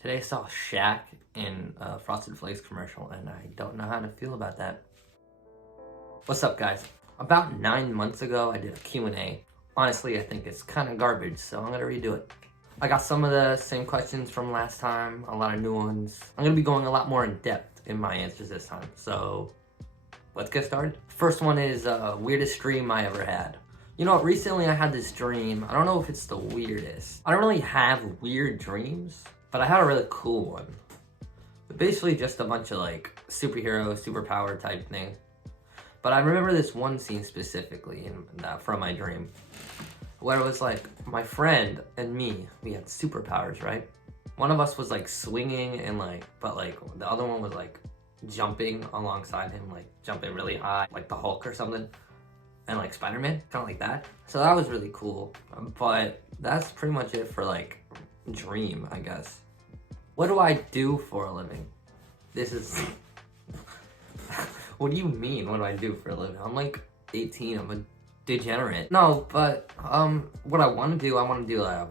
Today I saw Shaq in a Frosted Flakes commercial, and I don't know how to feel about that. What's up, guys? About 9 months ago, I did a Q&A. Honestly, I think it's kind of garbage, so I'm gonna redo it. I got some of the same questions from last time, a lot of new ones. I'm gonna be going a lot more in depth in my answers this time, so let's get started. First one is weirdest dream I ever had. You know what, recently I had this dream. I don't know if it's the weirdest. I don't really have weird dreams, but I had a really cool one. But basically just a bunch of like superhero, superpower type thing. But I remember this one scene specifically from my dream, where it was like my friend and me, we had superpowers, right? One of us was like swinging and but the other one was like jumping alongside him, like jumping really high, like the Hulk or something. And like Spider-Man, kind of like that. So that was really cool. But that's pretty much it for like dream, I guess. What do I do for a living? This is... What do you mean, what do I do for a living? I'm like 18, I'm a degenerate. No, but what I want to do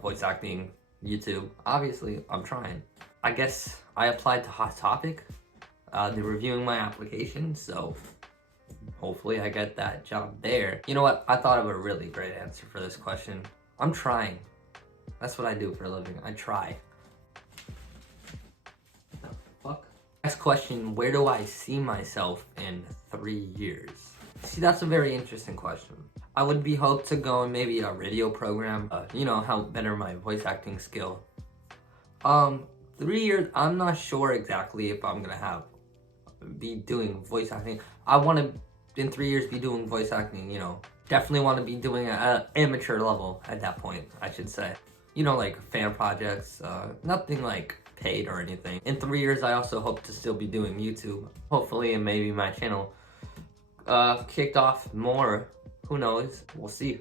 voice acting, YouTube. Obviously, I'm trying. I guess I applied to Hot Topic. They're reviewing my application, so hopefully I get that job there. You know what? I thought of a really great answer for this question. I'm trying. That's what I do for a living. I try. The fuck? Next question, where do I see myself in 3 years? See, that's a very interesting question. I would be hoped to go in maybe a radio program, you know, help better my voice acting skill. 3 years, I'm not sure exactly if I'm gonna be doing voice acting. I want to in 3 years be doing voice acting, you know. Definitely want to be doing it at an amateur level at that point, I should say. You know, like fan projects, nothing like paid or anything. In 3 years, I also hope to still be doing YouTube. Hopefully, and maybe my channel kicked off more. Who knows? We'll see.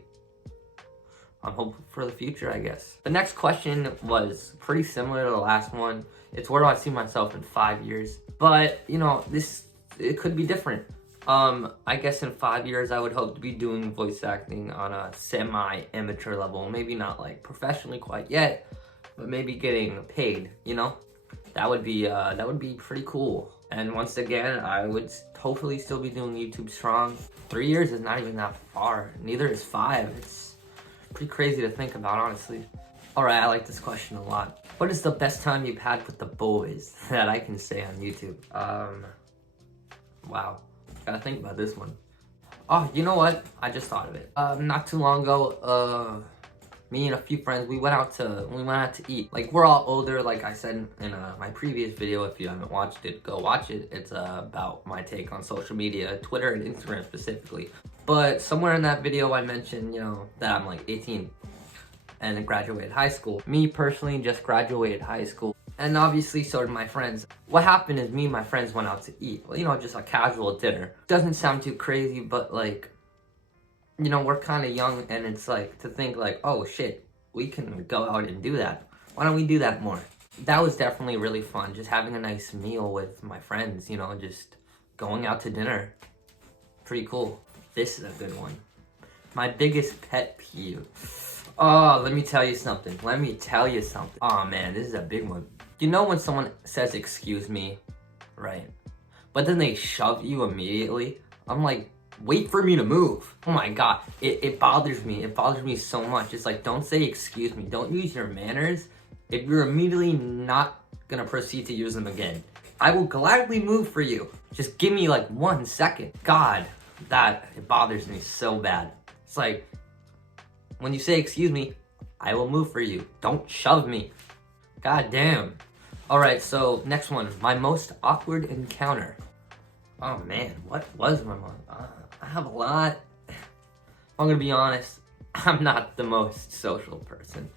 I'm hopeful for the future, I guess. The next question was pretty similar to the last one. It's where do I see myself in 5 years? But, you know, it could be different. I guess in 5 years, I would hope to be doing voice acting on a semi-amateur level. Maybe not like professionally quite yet, but maybe getting paid, you know? That would be pretty cool. And once again, I would hopefully still be doing YouTube strong. 3 years is not even that far. Neither is 5. It's pretty crazy to think about, honestly. All right, I like this question a lot. What is the best time you've had with the boys that I can say on YouTube? Wow. Gotta think about this one. Oh, you know what? I just thought of it. Not too long ago, me and a few friends, we went out to eat. Like, we're all older, like I said in my previous video. If you haven't watched it, go watch it. It's about my take on social media, Twitter and Instagram specifically. But somewhere in that video, I mentioned, you know, that I'm like 18 and graduated high school. Me personally just graduated high school. And obviously, so did my friends. What happened is me and my friends went out to eat. Well, you know, just a casual dinner. Doesn't sound too crazy, but like, you know, we're kind of young, and it's like to think like, oh shit, we can go out and do that. Why don't we do that more? That was definitely really fun. Just having a nice meal with my friends, you know, just going out to dinner. Pretty cool. This is a good one. My biggest pet peeve. Oh, let me tell you something. Oh man, this is a big one. You know when someone says, excuse me, right? But then they shove you immediately? I'm like, wait for me to move. Oh my God, it bothers me. It bothers me so much. It's like, don't say excuse me. Don't use your manners if you're immediately not gonna proceed to use them again. I will gladly move for you. Just give me like 1 second. God, it bothers me so bad. It's like, when you say excuse me, I will move for you. Don't shove me. God damn. All right, so next one, my most awkward encounter. Oh man, what was my most? I have a lot. I'm gonna be honest, I'm not the most social person.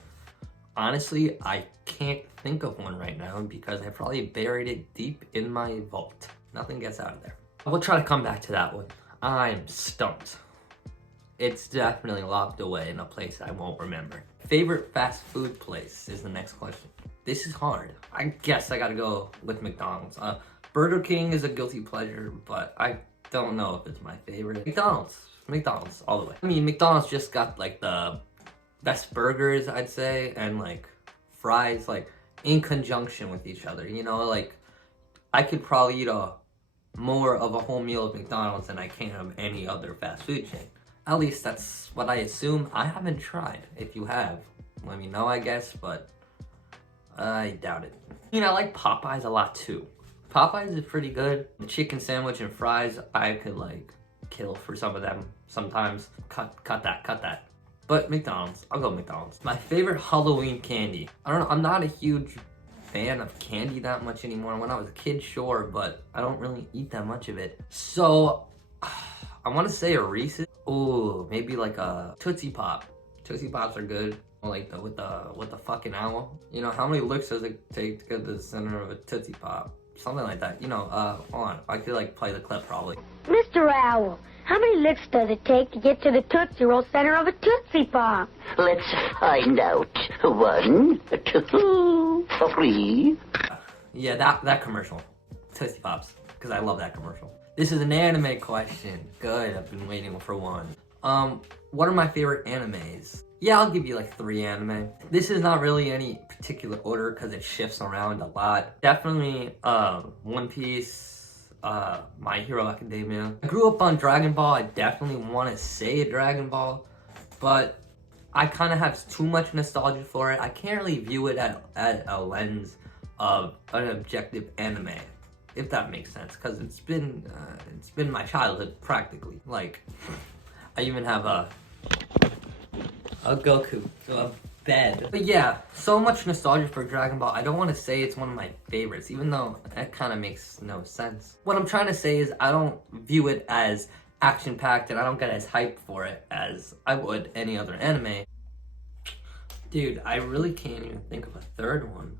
Honestly, I can't think of one right now because I probably buried it deep in my vault. Nothing gets out of there. I will try to come back to that one. I'm stumped. It's definitely locked away in a place I won't remember. Favorite fast food place is the next question. This is hard. I guess I gotta go with McDonald's. Burger King is a guilty pleasure, but I don't know if it's my favorite. McDonald's all the way. I mean, McDonald's just got like the best burgers, I'd say, and like fries. Like, in conjunction with each other. You know, like I could probably eat a more of a whole meal of McDonald's than I can of any other fast food chain. At least that's what I assume. I haven't tried. If you have, let me know, I guess, but I doubt it. You know, I like Popeyes a lot too. Popeyes is pretty good. The chicken sandwich and fries, I could like kill for some of them sometimes. Cut that. But McDonald's, I'll go McDonald's. My favorite Halloween candy. I don't know, I'm not a huge fan of candy that much anymore. When I was a kid, sure, but I don't really eat that much of it. So, I want to say a Reese's. Ooh, maybe like a Tootsie Pop. Tootsie Pops are good. Like with the fucking owl. You know, how many licks does it take to get to the center of a Tootsie Pop? Something like that. You know, hold on. I could like play the clip probably. Mr. Owl, how many licks does it take to get to the Tootsie Roll center of a Tootsie Pop? Let's find out. 1, 2, 3. Yeah, that commercial. Tootsie Pops. Because I love that commercial. This is an anime question. Good, I've been waiting for one. What are my favorite animes? Yeah, I'll give you like 3 anime. This is not really any particular order because it shifts around a lot. Definitely One Piece, My Hero Academia. I grew up on Dragon Ball. I definitely want to say Dragon Ball, but I kind of have too much nostalgia for it. I can't really view it at a lens of an objective anime, if that makes sense, because it's been my childhood practically. Like, I even have a Goku, so a bed. But yeah, so much nostalgia for Dragon Ball. I don't want to say it's one of my favorites, even though that kind of makes no sense. What I'm trying to say is I don't view it as action-packed and I don't get as hyped for it as I would any other anime. Dude, I really can't even think of a third one.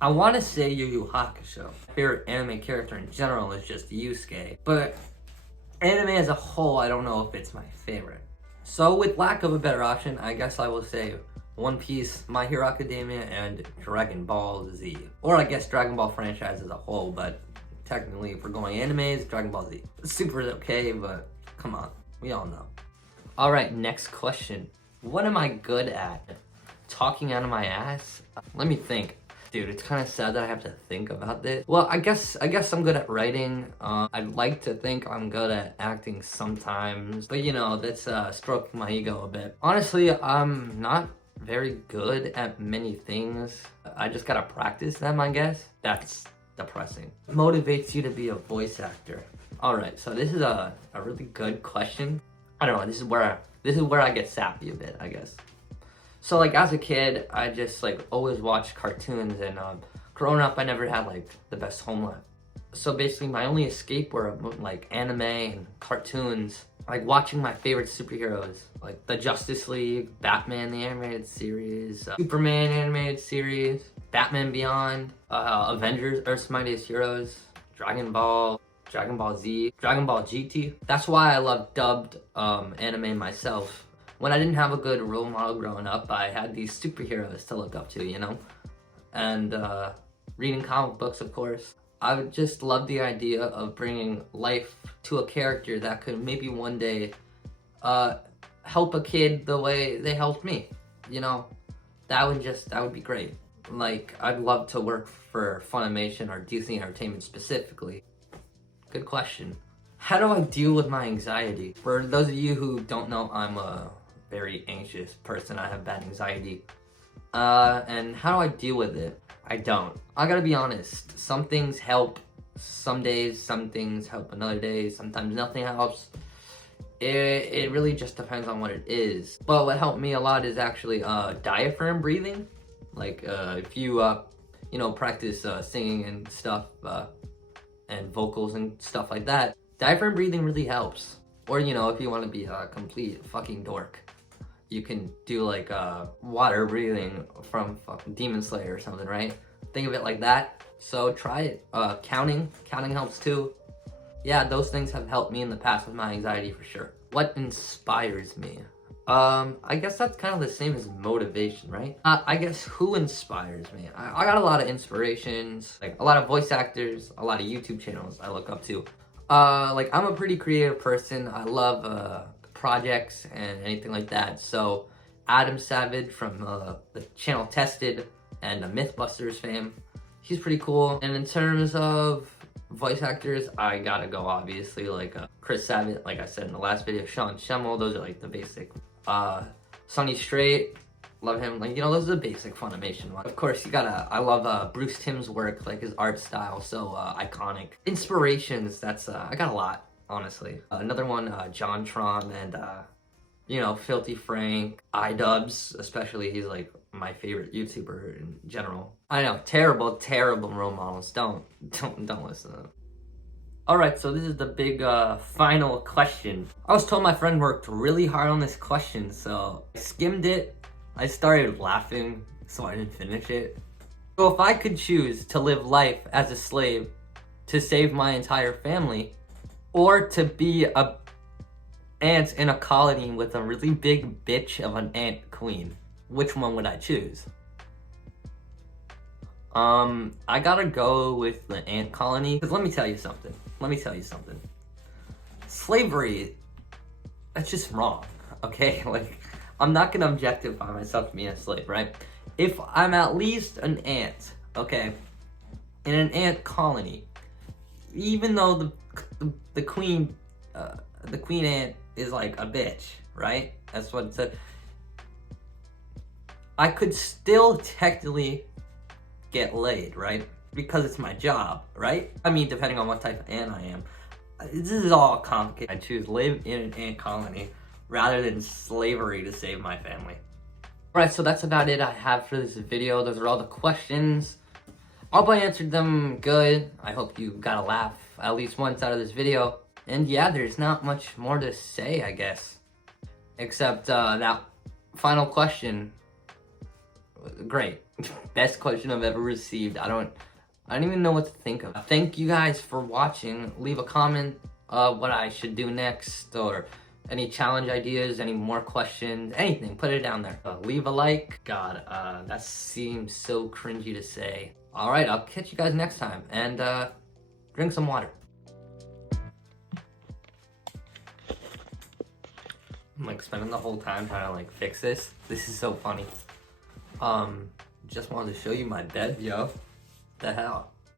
I want to say Yu Yu Hakusho. My favorite anime character in general is just Yusuke, but anime as a whole, I don't know if it's my favorite. So with lack of a better option, I guess I will say One Piece, My Hero Academia, and Dragon Ball Z. Or I guess Dragon Ball franchise as a whole, but technically if we're going animes, Dragon Ball Z. Super is okay, but come on, we all know. Alright, next question. What am I good at? Talking out of my ass? Let me think. Dude, it's kind of sad that I have to think about this. Well, I guess I'm good at writing. I'd like to think I'm good at acting sometimes, but you know, that's stroking my ego a bit. Honestly, I'm not very good at many things. I just gotta practice them, I guess. That's depressing. What motivates you to be a voice actor? All right, so this is a really good question. I don't know. This is where I get sappy a bit, I guess. So like as a kid, I just like always watched cartoons, and growing up I never had like the best home life. So basically my only escape were like anime and cartoons, like watching my favorite superheroes, like the Justice League, Batman the animated series, Superman animated series, Batman Beyond, Avengers, Earth's Mightiest Heroes, Dragon Ball Z, Dragon Ball GT. That's why I love dubbed anime myself. When I didn't have a good role model growing up, I had these superheroes to look up to, you know? And reading comic books, of course. I would just love the idea of bringing life to a character that could maybe one day help a kid the way they helped me, you know? That would be great. Like, I'd love to work for Funimation or DC Entertainment specifically. Good question. How do I deal with my anxiety? For those of you who don't know, I'm a very anxious person. I have bad anxiety. And how do I deal with it? I don't. I gotta be honest. Some things help some days, some things help another day, sometimes nothing helps. It really just depends on what it is. But what helped me a lot is actually diaphragm breathing. Like if you you know, practice singing and stuff, and vocals and stuff like that, diaphragm breathing really helps. Or, you know, if you want to be a complete fucking dork, you can do like water breathing from fucking Demon Slayer or something, right? Think of it like that. So try it. Counting helps too. Yeah, those things have helped me in the past with my anxiety for sure. What inspires me? I guess that's kind of the same as motivation, right? I guess who inspires me? I got a lot of inspirations, like a lot of voice actors, a lot of YouTube channels I look up to. Like I'm a pretty creative person. I love projects and anything like that. So Adam Savage from the channel Tested, and Mythbusters fame. He's pretty cool. And in terms of voice actors, I gotta go obviously like Chris Sabat, like I said in the last video, Sean Schemmel, those are like the basic. Sonny Strait, love him. Like, you know, those are the basic Funimation ones. Of course, I love Bruce Timm's work, like his art style, so iconic. Inspirations, that's, I got a lot, honestly. Another one, JonTron and, you know, Filthy Frank, iDubbbz, especially, he's like my favorite YouTuber in general. I know, terrible role models. Don't listen to them. Alright, so this is the big final question. I was told my friend worked really hard on this question, so I skimmed it. I started laughing, so I didn't finish it. So if I could choose to live life as a slave to save my entire family, or to be a ant in a colony with a really big bitch of an ant queen, which one would I choose? I gotta go with the ant colony, because let me tell you something. Slavery, that's just wrong, okay? Like, I'm not gonna objectify myself to being a slave, right? If I'm at least an ant, okay, in an ant colony, even though the queen ant is like a bitch, right? That's what it said. I could still technically get laid, right? Because it's my job, right? I mean, depending on what type of ant I am. This is all complicated. I choose live in an ant colony rather than slavery to save my family. Alright, so that's about it I have for this video. Those are all the questions. I hope I answered them good. I hope you got a laugh at least once out of this video. And yeah, there's not much more to say, I guess. Except that final question. Great. Best question I've ever received. I don't even know what to think of. Thank you guys for watching. Leave a comment what I should do next, or any challenge ideas, any more questions, anything, put it down there. Leave a like. God, that seems so cringy to say. Alright, I'll catch you guys next time, and drink some water. I'm like spending the whole time trying to like fix this. This is so funny. Just wanted to show you my bed, yo. The hell?